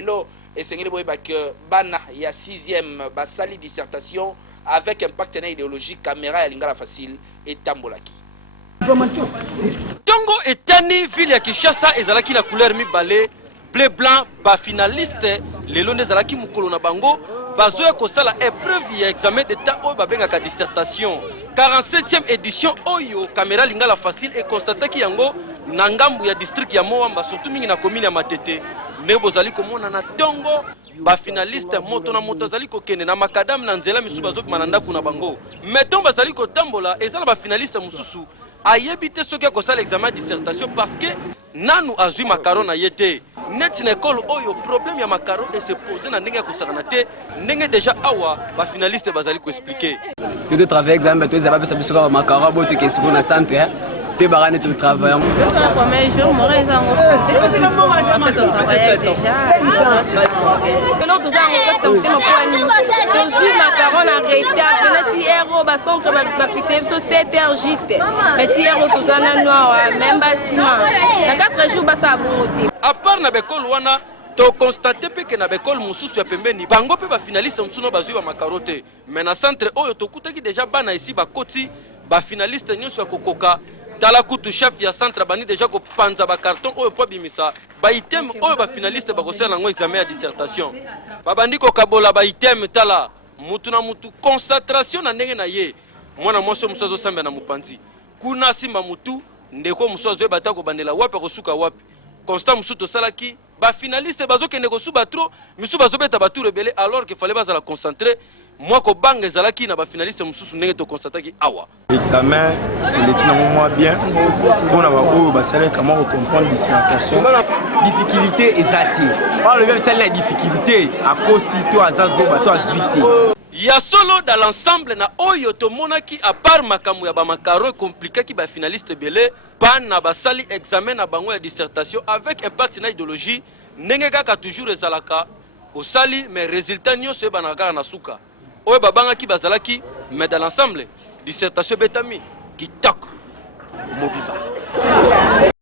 lelo esengeli boyeba que bana ya 6e basali dissertation avec un partenaire idéologique caméra ya lingala facile etambolaki. Tongo etani ville ya Kinshasa ezalaki na couleur mibale bleu blanc ba finaliste lelo nezalaki mukolo na bango bazoya kosala épreuve ya examen d'état oyo babengaka dissertation 47e édition oyo caméra lingala facile et constataki yango na ngambu ya district ya Moamba surtout mingi na commune ya Matete ne bozali komona na Tongo ba finaliste moto na moto zali kokende na makadam na nzela misu bazoki mananda kuna bango meton bazali kotambola ezala ba finaliste mususu ayebite soki akosala examen dissertation parce que nanu azui makaro na yete net na école oyo problème ya makaro et se poser na ndenge ya kosakana te ndenge déjà awa ba finaliste bazali ko expliquer que de travailler examen to ezaba pesa biso ka makaro bote ke siko na centre te barane tout travail le premier jour mon raison parce que on travaillait déjà non tout ça on reste au thème poani donc makaro na arrêté petit héros ba centre ba fixer sur 7 heures juste petit héros tout ça na noir même ba ciment na 4 jours ba ça bon à part na bekol wana to constater pe que na bekol mususu ya pembeni bango pe ba finaliste musuno bazui wa makarote mais na centre oyo to kutaki déjà bana ici ba koti ba finaliste nyonso ya kokoka tala kutu chef ya centre bani déjà ko panza ba carton oyo po bimisa ba item oyo ba finaliste ba kosala ngo examen ya dissertation babandi ko kabola ba item tala mutu na mutu concentration na ndenge na ye mwana moso musazo samba na mupanzi kuna simba mutu ndeko musazo bata ko bandela wapi ko suka wapi constant musuto salaki ba finaliste bazokende ko suba trop misu bazobeta ba tour rebelle alors qu'il fallait bazala concentrer moi ko banga zalaki na ba finaliste mususu ndenge to constataki awa examen l'étude moi bien pour na ba ko ba sala comment comprendre dissertation difficulté ezati par le même celle la difficulté à cause to azazo bato azuité ya solo dans l'ensemble na oyo to monaki à part makamu ya ba makaro compliqué ki ba finaliste belé pan na basali examen na bango ya dissertation avec un partenaire idéologie ndenge kaka toujours ezalaka osali mais résultat nyonso ebanaka na suka oyo babangaki bazalaki mais dans l'ensemble dissertation betami kitoko mobiba